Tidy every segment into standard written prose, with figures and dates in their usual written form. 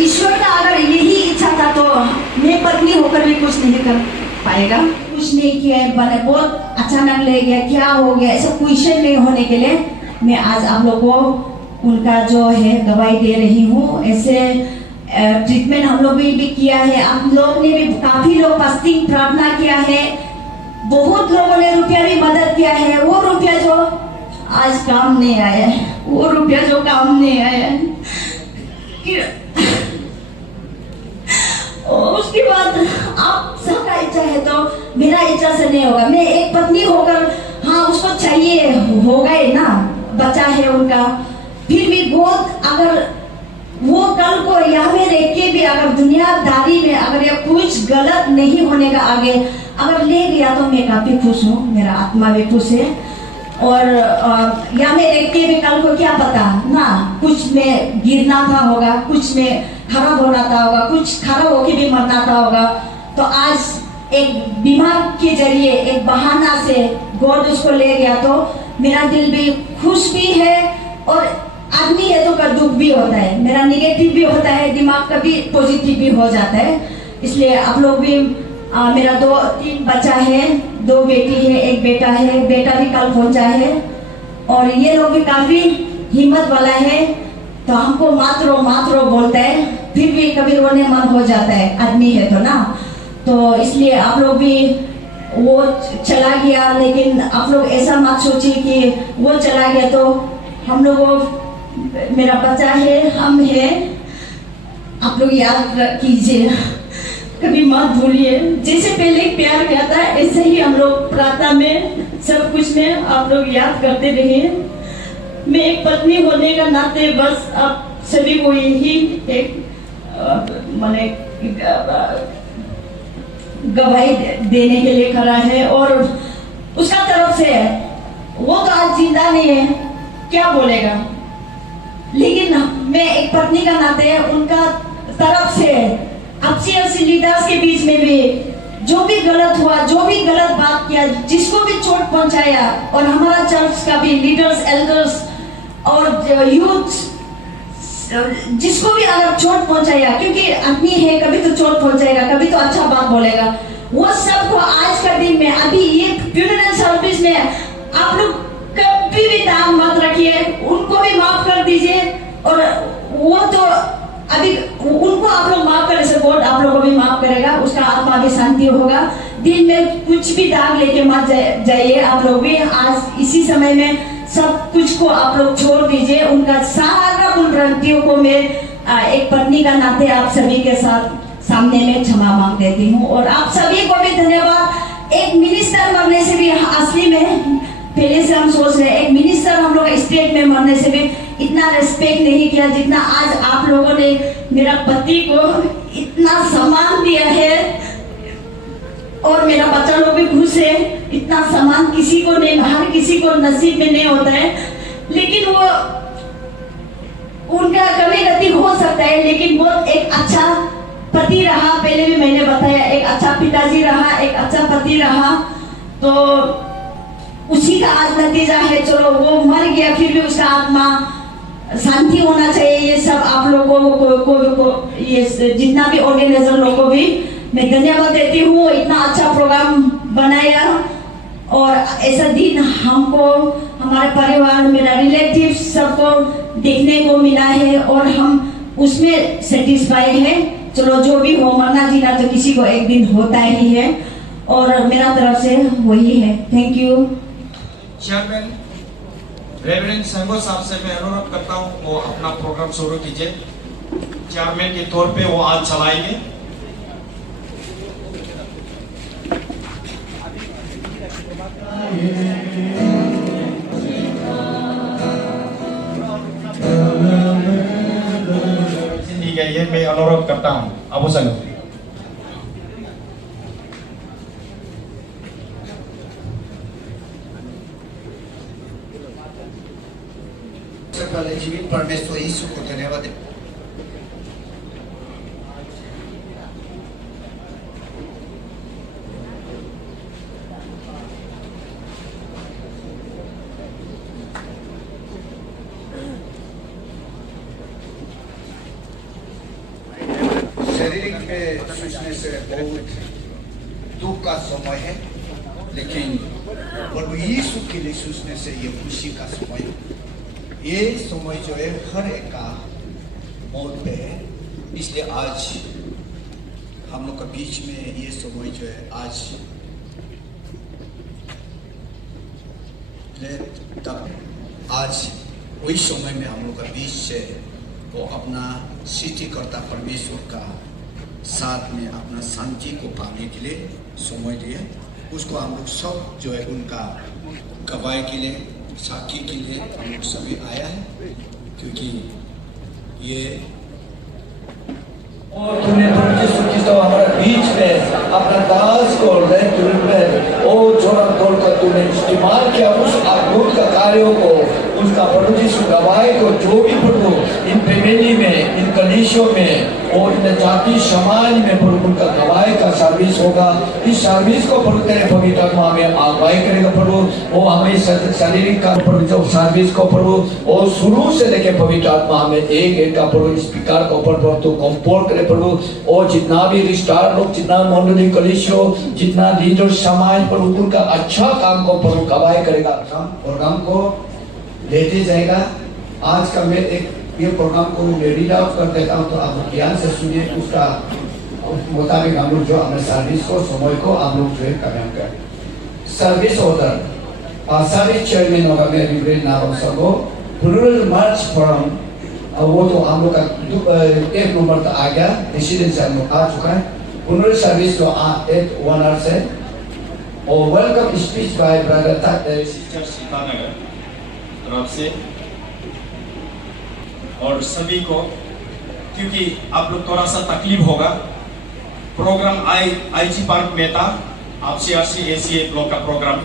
ईश्वर का अगर यही इच्छा था तो मैं पत्नी होकर भी कुछ नहीं कर पाएगा। कुछ नहीं किया, मैंने बहुत अचानक ले गया, क्या हो गया, ऐसा क्वेश्चन नहीं होने के लिए मैं आज आप लोगों को उनका जो है गवाही दे रही हूँ। ऐसे ट्रीटमेंट हम लोग भी किया है, आप लोग ने भी काफी लोग फास्टिंग प्रार्थना किया है, बहुत लोगों ने रुपया भी मदद किया है। वो रुपया जो आज काम नहीं आया है, वो रुपया जो काम नहीं आया है, और उसके बाद आप सबका इच्छा है तो मेरा इच्छा से नहीं होगा। मैं एक पत्नी होकर हाँ उसको चाहिए हो गए ना, बच्चा है उनका, फिर भी बहुत अगर वो कल को यहाँ में रह के भी अगर दुनियादारी में अगर ये कुछ गलत नहीं होने का आगे अगर ले गया तो मैं काफी खुश हूँ, मेरा आत्मा भी खुश है। और यहाँ में रह के भी कल को क्या पता ना, कुछ में गिरना था होगा, कुछ में खराब होना था होगा, कुछ खराब होके भी मरना था होगा। तो आज एक बीमार के जरिए एक बहाना से गॉड उसको ले गया तो मेरा दिल भी खुश भी है। और आदमी है तो का दुख भी होता है, मेरा निगेटिव भी होता है, दिमाग का भी पॉजिटिव भी हो जाता है। इसलिए आप लोग भी मेरा 2-3 बच्चा है, 2 बेटी है, 1 बेटा है, बेटा भी कल पहुंचा है। और ये लोग भी काफी हिम्मत वाला है, तो हमको मात्रो बोलता है, फिर भी कभी रोने मन हो जाता है, आदमी है तो ना। तो इसलिए आप लोग भी, वो चला गया लेकिन आप लोग ऐसा मत सोचिए कि वो चला गया तो हम लोग, मेरा बच्चा है, हम है, आप लोग याद कीजिए, कभी मत भूलिए। जैसे पहले प्यार किया था ऐसे ही हम लोग प्रार्थना में सब कुछ में आप लोग याद करते रहिए। मैं एक पत्नी होने का नाते बस आप सभी को यही एक माने गवाही देने के लिए खड़ा है। और उसका तरफ से वो तो आज जिंदा नहीं है, क्या बोलेगा, लेकिन मैं एक पत्नी का नाते उनका तरफ से आपसी लीडर्स के बीच में भी जो भी गलत हुआ, जो भी गलत बात किया, जिसको भी चोट पहुंचाया, और हमारा चर्च का भी लीडर्स, एल्डर्स और यूथ जिसको भी अगर चोट पहुंचाया, क्योंकि आदमी है कभी तो चोट पहुंचाएगा, कभी तो अच्छा बात बोलेगा, वो सबको आज का दिन में अभी ये फ्यूनरल सर्विस में आप लोग कभी भी दाम मत रखिए, उनको भी माफ कर दीजिए। और वो तो अभी उनको आप लोग माफ करने से गॉड आप लोगों को भी माफ करेगा, उसका आत्मा भी शांति होगा। दिल में कुछ भी दाग लेके मत जाइए। आप लोग भी आज इसी समय में सब कुछ को आप लोग छोड़ दीजिए, उनका सारा उन गलतियों को मैं एक पत्नी का नाते आप सभी के साथ सामने में क्षमा मांग देती हूँ। और आप सभी को भी धन्यवाद। एक मिनिस्टर मरने से भी असली में पहले से हम सोच रहे हैं, एक मिनिस्टर हम लोग स्टेट में मरने से भी इतना रिस्पेक्ट नहीं किया जितना आज आप लोगों ने मेरा पति को इतना सम्मान दिया है। और मेरा बच्चा लोग भी खुश है, इतना सम्मान किसी को नहीं, हर किसी को नसीब में नहीं होता है। लेकिन वो उनका कभी गति हो सकता है, लेकिन वो एक अच्छा पति रहा, पहले भी मैंने बताया, एक अच्छा पिताजी रहा, एक अच्छा पति रहा, तो उसी का आज नतीजा है। चलो वो मर गया, फिर भी उसका आत्मा शांति होना चाहिए। ये सब आप लोगों को ये जितना भी ऑर्गेनाइजर लोगों को भी मैं धन्यवाद देती हूँ, इतना अच्छा प्रोग्राम बनाया। और ऐसा दिन हमको, हमारे परिवार, मेरा रिलेटिव सबको देखने को मिला है और हम उसमें सेटिस्फाई है। चलो जो भी हो, मरना जीना तो किसी को एक दिन होता ही है, और मेरा तरफ से वही है। Thank you. चेयरमैन रेवरेंड संगो साहब से मैं अनुरोध करता हूँ वो अपना प्रोग्राम शुरू कीजिए। चेयरमैन के तौर पे वो आज चलाएंगे। ठीक है, ये मैं अनुरोध करता हूँ अबू संगो। जीवित परमेश्वर यीशु को धन्यवाद दें। शारीरिक में सोचने से बहुत दुख का समय है, लेकिन प्रभु यीशु के लिए सोचने से ये खुशी का समय है। ये समय जो है हर एक का मौत पे है, इसलिए आज हम लोग के बीच में ये समय जो है आज तब आज वही समय में हम लोग के बीच से वो अपना सृष्टिकर्ता परमेश्वर का साथ में अपना शांति को पाने के लिए समय दिए। उसको हम लोग सब जो है उनका गवाही के लिए, साक्षी के लिए हम लोग सभी आया है, क्योंकि ये और तूने हमारे बीच में अपना दास को ओ जोड़ा तोड़ कर तूने इस्तेमाल किया उस अद्भुत का कार्यों को, उसका प्रभु जी गवाही को, जो भी प्रभु इन फैमिली में, इन कलीसियों में और इन जाति समाज में प्रभु उनका गवाही का सर्विस होगा। इस सर्विस को प्रभु तेरे पवित्र आत्मा में अगुवाई करेगा प्रभु। वो हमें शारीरिक का प्रभु सर्विस को प्रभु और शुरू से लेके पवित्र आत्मा हमें एक का प्रभु स्पीकर को प्रभु तो कंपोर्ट करे प्रभु। और जितना भी रिश्तेदार लोग, जितना मंडली कलीसियों, जितना लीडर समाज प्रभु उनका अच्छा काम को प्रभु गवाही करेगा। प्रोग्राम को लेते जाएगा। आज का मैं एक ये प्रोग्राम को रीड आउट कर देता हूँ, तो आप ध्यान से सुनिए। उसका मुताबिक हम लोग जो हमारे सर्विस को, समय को हम लोग जो है काम करें। सर्विस ऑर्डर सर्विस चेयरमैन होगा मेरे विपरीत नाम सबको प्लूरल मार्च फॉरम, वो तो हम लोग का 1 नंबर तक आ गया, डिसीजन हम लोग आ चुका है। प्लूरल सर्विस तो 1 आवर से और welcome speech bye brother Sitanagar तरफ से और सभी को, क्योंकि आप लोग थोड़ा सा तकलीफ होगा। प्रोग्राम आईजी पार्क में था, आप CRC ACA ब्लॉक का प्रोग्राम,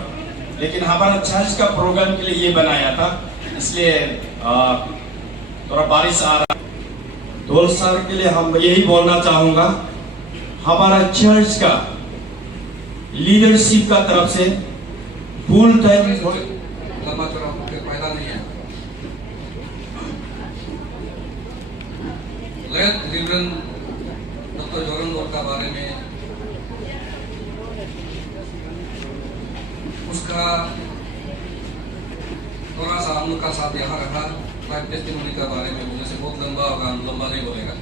लेकिन हमारा चर्च का प्रोग्राम के लिए ये बनाया था, इसलिए थोड़ा बारिश आ रहा। तो सर के लिए हम यही बोलना चाहूंगा, हमारा चर्च का लीडरशिप का तरफ से फुल टाइम लंबा चौड़ा होकर फायदा नहीं है। रिवरेंड डॉक्टर जोरन का बारे में उसका थोड़ा सा हम लोग का साथ यहाँ रखा। लाइफ टेस्टिमनी का बारे में मुझे से बहुत लंबा होगा, लंबा नहीं बोलेगा,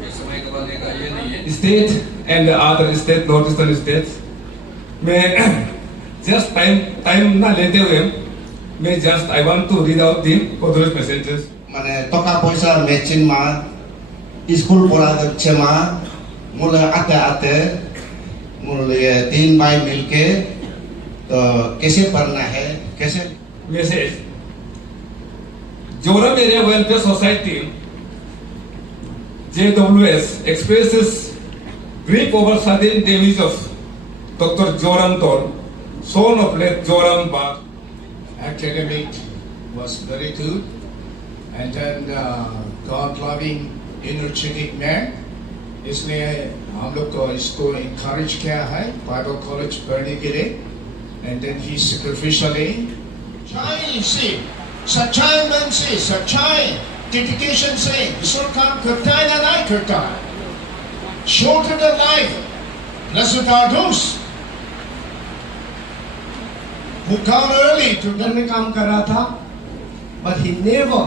एक समय के बाद ये नहीं है। State and the other state, northeastern states में just time ना लेते हुए मैं I want to read out the Kodros messages. माने टका पैसा मैचिंग मा स्कूल पढ़ाते मा मुले आते मुले 3 भाई मिलके तो कैसे पढ़ना है, कैसे Message. Joram Area Welfare Society JWS expresses grief over sudden demise of Dr. Joram Tor, son of late Joram Bar. Academic was very good, and then God-loving, energetic man. इसलिए हम लोग को इसको encourage किया है Bible College पढ़ने के लिए, and then he sacrificially सच्चाई मन से, सच्चाई डेडिकेशन से ईश्वर काम करता है या नहीं करता है। Shorter the life, blessed are those who come early to घर में काम कर रहा था, but he never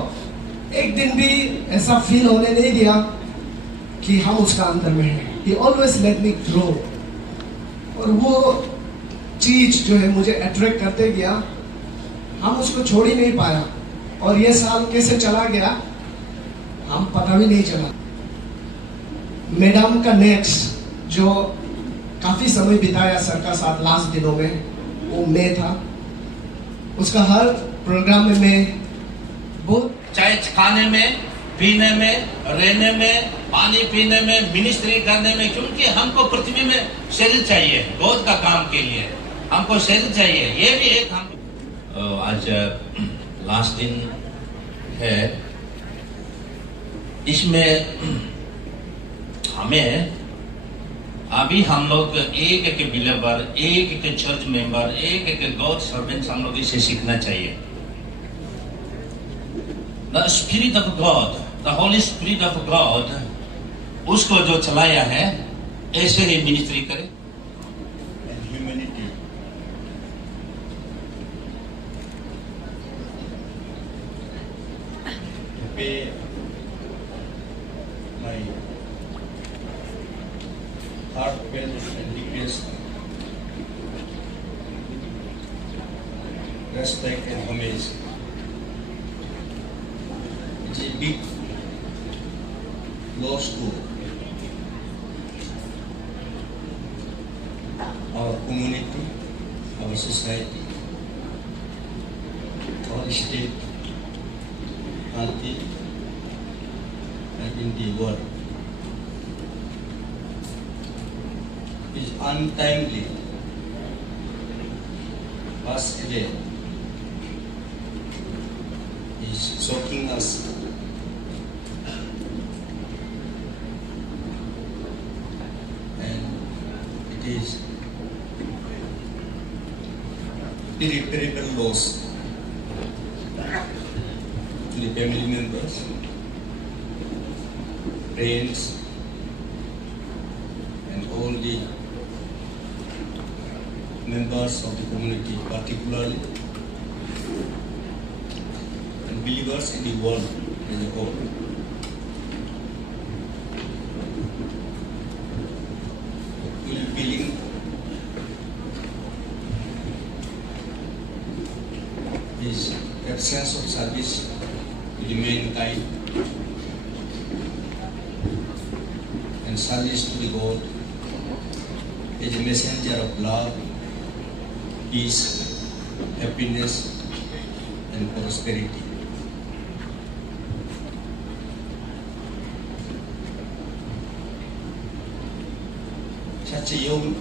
एक दिन भी ऐसा फील होने नहीं दिया कि हम उसका अंदर में हैं। He always let me grow, और वो चीज जो है मुझे अट्रैक्ट करते गया, हम उसको छोड़ ही नहीं पाया, और ये साल कैसे चला गया हम पता भी नहीं चला। मैडम का नेक्स्ट जो काफी समय बिताया सर का साथ लास्ट दिनों में, वो मैं था। उसका हर प्रोग्राम में मैं बहुत, चाहे खाने में, पीने में, रहने में, पानी पीने में, मिनिस्ट्री करने में, क्योंकि हमको पृथ्वी में शरीर चाहिए, गॉड का काम के लिए हमको शरीर चाहिए। ये भी एक हम आज लास्ट दिन है, इसमें हमें अभी हम लोग एक एक बिलीवर, एक एक चर्च मेंबर, एक एक गॉड सर्वेंट्स हम लोग इसे सीखना चाहिए। The Spirit of God, the Holy Spirit of God उसको जो चलाया है ऐसे ही मिनिस्ट्री करे। and humanity. To pay my heartfelt and deepest respect and homage. It's a big loss to our community, our society, our state, country, and in the world. Is untimely passed away is shocking us. And it is irreparable loss to the family members, friends, and all the members of the community, particularly, and believers in the world as a whole. We will be feeling his absence of service to the mankind and service to the God as a messenger of love, peace, happiness, and prosperity. Such a young,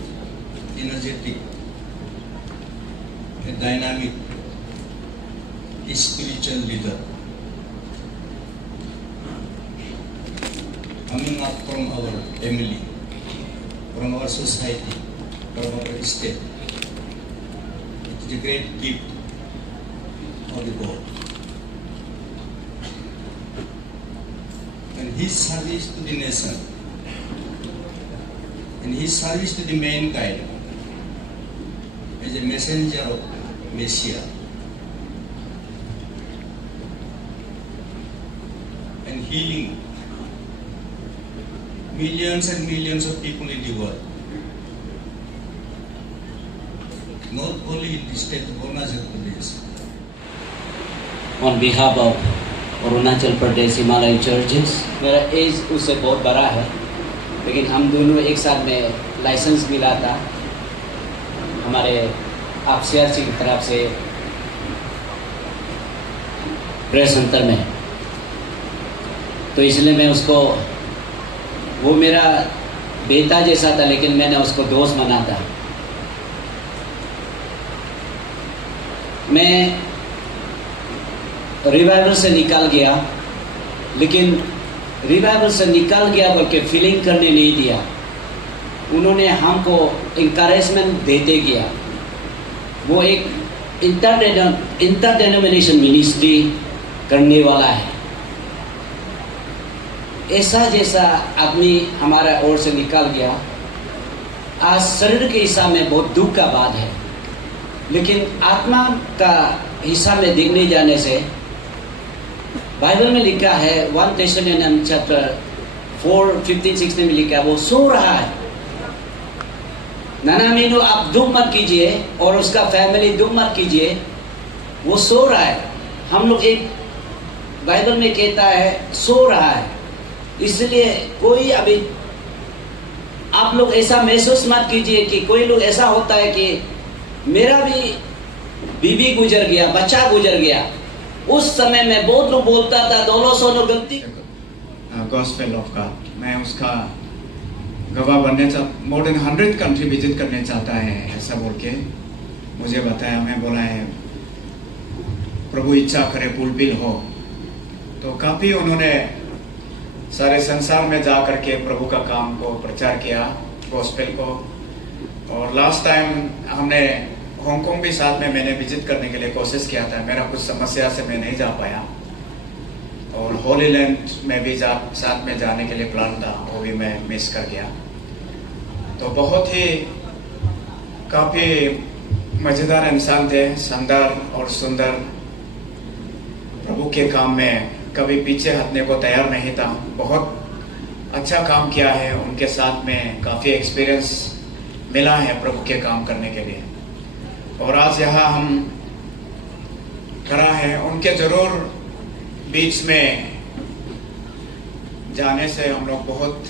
energetic, and dynamic spiritual leader coming up from our family, from our society, from our state. It is a great gift of the God. And his service to the nation, and his service to the mankind as a messenger of Messiah, and healing millions and millions of people in the world, not only in the state of Arunachal Pradesh. On behalf of Arunachal Pradesh Himalaya churches, मेरा as उससे बहुत बड़ा है, लेकिन हम दोनों एक साथ में लाइसेंस मिला था हमारे आपसीआरसी की तरफ से प्रेस सेंटर में। तो इसलिए मैं उसको, वो मेरा बेटा जैसा था, लेकिन मैंने उसको दोस्त माना था। मैं रिवाइवल से निकल गया, लेकिन रिवाइवल से निकल गया बोल के फीलिंग करने नहीं दिया। उन्होंने हमको इंकरेजमेंट देते गया। वो एक इंटरडेनोमिनेशन मिनिस्ट्री करने वाला है। ऐसा जैसा आदमी हमारा ओर से निकल गया, आज शरीर के हिसाब में बहुत दुख का बात है, लेकिन आत्मा का हिसाब में देखने जाने से बाइबल में लिखा है 1 Thessalonians chapter 4:15-16 में लिखा है, वो सो रहा है। नाना मीनू आप दुख मत कीजिए और उसका फैमिली दुख मत कीजिए, वो सो रहा है। हम लोग एक बाइबल में कहता है सो रहा है, इसलिए कोई अभी आप लोग ऐसा महसूस मत कीजिए कि कोई लोग ऐसा होता है कि मेरा भी बीबी गुजर गया, बच्चा गुजर गया। उस समय में बहुत लोग बोलता था दोनों सोनो गलती गॉस्पेल ऑफ गॉड, मैं उसका गवाह बनने चाहता, मोर देन 100 कंट्री विजिट करने चाहता है ऐसा बोल के मुझे बताया। मैं बोला है प्रभु इच्छा करे फुलफिल हो, तो काफ़ी उन्होंने सारे संसार में जा करके प्रभु का काम को प्रचार किया, गॉस्पेल को। और लास्ट टाइम हमने हांगकांग भी साथ में मैंने विजिट करने के लिए कोशिश किया था, मेरा कुछ समस्या से मैं नहीं जा पाया। और होली लैंड में भी साथ में जाने के लिए प्लान था, वो भी मैं मिस कर गया। तो बहुत ही काफ़ी मज़ेदार इंसान थे, शानदार और सुंदर, प्रभु के काम में कभी पीछे हटने को तैयार नहीं था। बहुत अच्छा काम किया है, उनके साथ में काफ़ी एक्सपीरियंस मिला है प्रभु के काम करने के लिए। और आज यहाँ हम खड़ा हैं, उनके ज़रूर बीच में जाने से हम लोग बहुत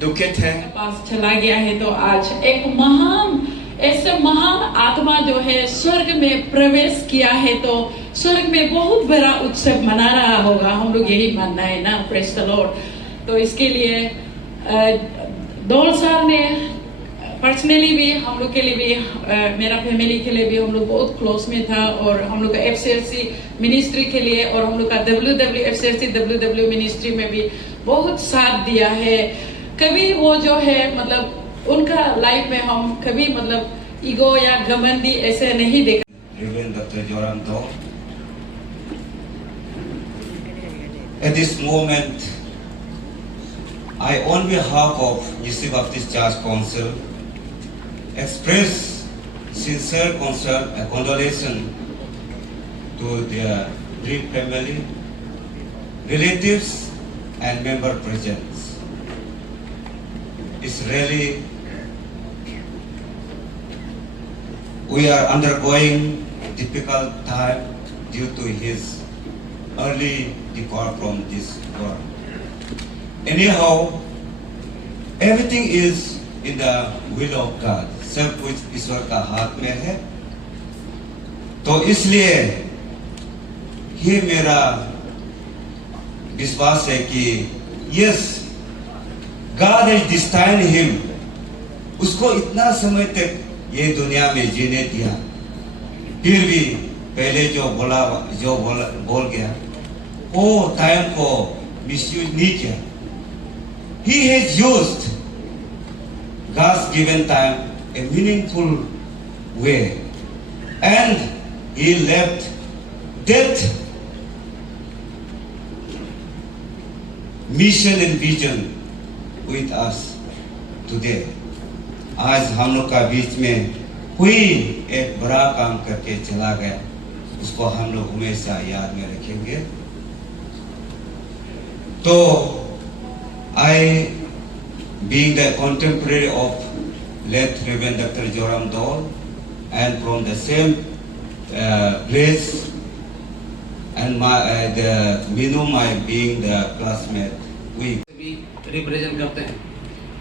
दुखित हैं। पास चला गया है, तो आज एक महान ऐसे महान आत्मा जो है स्वर्ग में प्रवेश किया है, तो स्वर्ग में बहुत बड़ा उत्सव मना रहा होगा, हम लोग यही मानना है ना। Praise the Lord. तो इसके लिए डोल साहब ने पर्सनली भी हम लोग के लिए भी, मेरा फैमिली के लिए भी हम लोग बहुत क्लोज में था, और हम लोग का FCFC मिनिस्ट्री के लिए और हम लोग का FCFC मिनिस्ट्री में भी बहुत साथ दिया है। कभी वो जो है मतलब उनका लाइफ में हम कभी मतलब ईगो या घमंडी ऐसे नहीं देखा। Reverend Dr. Joram Dol, at this moment, I, on behalf of UC Baptist Church Council, express sincere concern and condolence to their bereaved family, relatives, and member presence. It's really, we are undergoing difficult time due to his early departure from this world. Anyhow, everything is in the will of God. सब कुछ ईश्वर का हाथ में है। तो इसलिए ही मेरा विश्वास है कि yes, God has destined him, उसको इतना समय तक ये दुनिया में जीने दिया, फिर भी पहले जो बोल गया वो टाइम को मिसयूज नहीं किया। He has used God's given time a meaningful way, and he left that mission and vision with us today. आज हम लोग का बीच में कोई एक बड़ा काम करके चला गया, उसको हम लोग हमेशा याद में रखेंगे। तो I, being the contemporary of late Reverend Dr. Joram Dol, and from the same place, and the Minumai being the classmate, we represent करते हैं।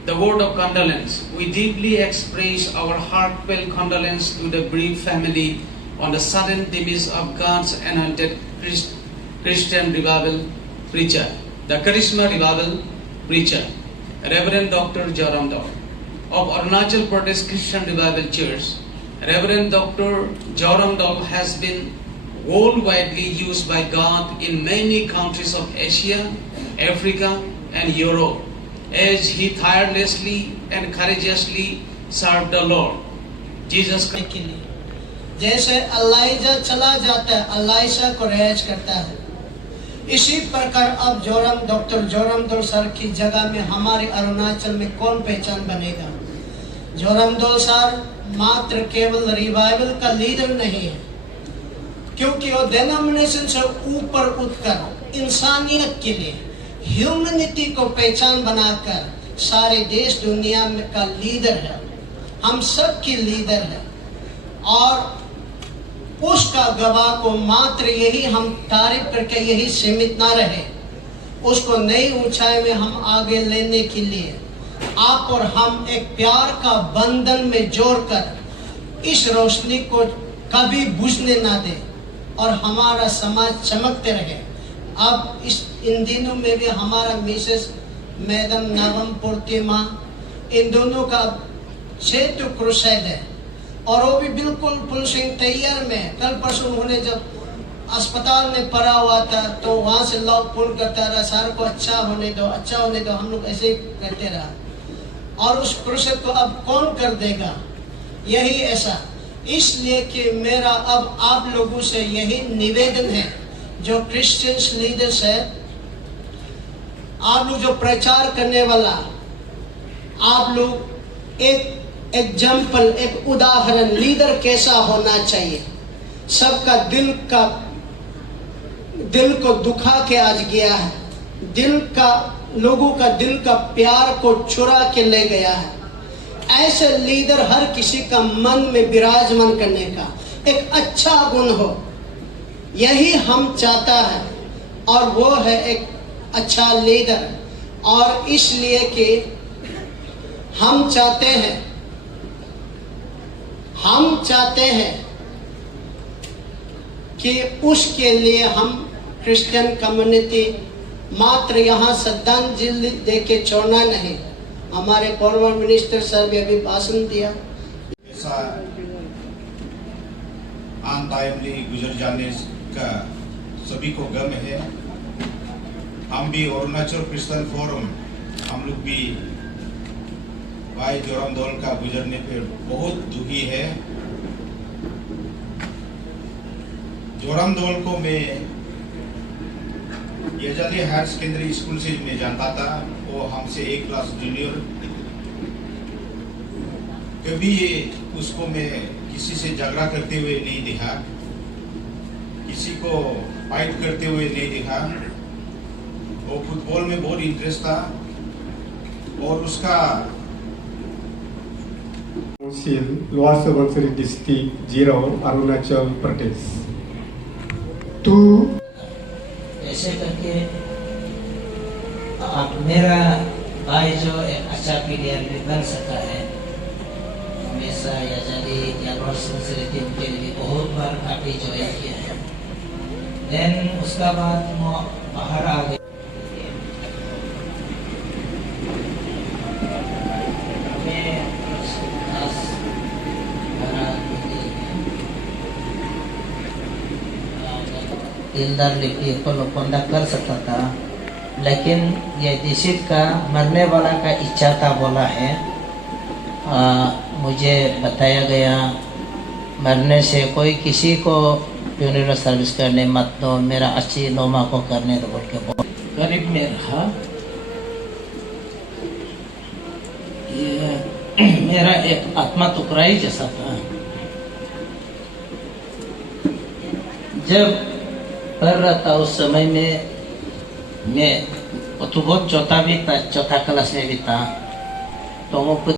The word of condolence. We deeply express our heartfelt condolence to the bereaved family on the sudden demise of God's anointed Christian revival preacher, the Charisma revival preacher, Reverend Dr. Joram Dol of Arunachal Pradesh Christian Revival Church. Reverend Dr. Joram Dol has been worldwidely used by God in many countries of Asia, Africa, and Europe, as he tirelessly and courageously served the Lord Jesus Christ. जैसे ELISA चला जाता है, ELISA को raise करता है, इसी प्रकार अब डॉक्टर जोरम दौल सर की जगह में हमारे अरुणाचल में कौन पहचान बनेगा। जोरम दौल सर मात्र केवल रिवाइवल का लीडर नहीं है, क्योंकि वो डेनोमिनेशन से ऊपर उठकर इंसानियत के लिए, ह्यूमैनिटी को पहचान बनाकर सारे देश दुनिया में का लीडर है, हम सब की लीडर है। और उसका गवाह को मात्र यही हम तारीफ करके यही सीमित ना रहे, उसको नई ऊंचाई में हम आगे लेने के लिए आप और हम एक प्यार का बंधन में जोड़कर इस रोशनी को कभी बुझने ना दे और हमारा समाज चमकते रहे। अब इन दिनों में भी हमारा मिसेस मैडम नवम प्रतिमा, इन दोनों का सेतु क्रुसेड है और वो भी बिल्कुल फुल स्विंग तैयार में। कल परसों उन्होंने जब अस्पताल में पड़ा हुआ था तो वहाँ से लोग फोन करता रहा, सर को अच्छा होने दो, अच्छा होने दो, हम लोग ऐसे ही करते रहा। और उस क्रुसेड को अब कौन कर देगा, यही ऐसा। इसलिए कि मेरा अब आप लोगों से यही निवेदन है जो क्रिश्चियंस लीडर्स है, आप लोग जो प्रचार करने वाला, आप लोग एक एग्जाम्पल, एक उदाहरण, लीडर कैसा होना चाहिए। सबका दिल को दुखा के आज गया है, लोगों का दिल का प्यार को चुरा के ले गया है। ऐसे लीडर हर किसी का मन में विराजमान करने का एक अच्छा गुण हो, यही हम चाहता है। और वो है एक अच्छा लीडर। और इसलिए कि हम चाहते हैं कि उसके लिए हम क्रिश्चियन कम्युनिटी मात्र यहाँ श्रद्धांजलि दे के छोड़ना नहीं। हमारे फॉर्मर मिनिस्टर सर भी अभी भाषण दिया। ऐसा अनटाइमली गुजर जाने का सभी को गम है। हम भी अरुणाचल क्रिश्चियन फोरम, हम लोग भी भाई जोरामदोल का गुजरने पर बहुत दुखी है। जोरामदोल को मैं यजाली हायर सेकेंडरी स्कूल से मैं जानता था। वो हमसे एक क्लास जूनियर। कभी उसको मैं किसी से झगड़ा करते हुए नहीं देखा, किसी को फाइट करते हुए नहीं देखा। वो फुटबॉल में बहुत इंटरेस्ट था और उसका लोअर सुबनसिरी डिस्ट्रिक्ट, जीरो, अरुणाचल प्रदेश। तो ऐसे करके आप मेरा भाई जो एक अच्छा प्लेयर भी बन सकता है। हमेशा यजाली या लोअर सुबनसिरी टीम के लिए बहुत बार काफी ज्वाइन किया है। देन उसका बाद वो बाहर आ गए। दिलदार लिपि को लोकोंदा कर सकता था, लेकिन ये दिशित का मरने वाला का इच्छा था बोला है। मुझे बताया गया मरने से कोई किसी को फ्यूनरल सर्विस करने मत दो, मेरा अच्छी लोमा को करने दो बोल के बहुत गरीब में रहा। मेरा एक आत्मा टुकड़ा ही जैसा था। जब पढ़ रहा था उस समय में मैं तो बहुत चौथा क्लास में भी था, तो वो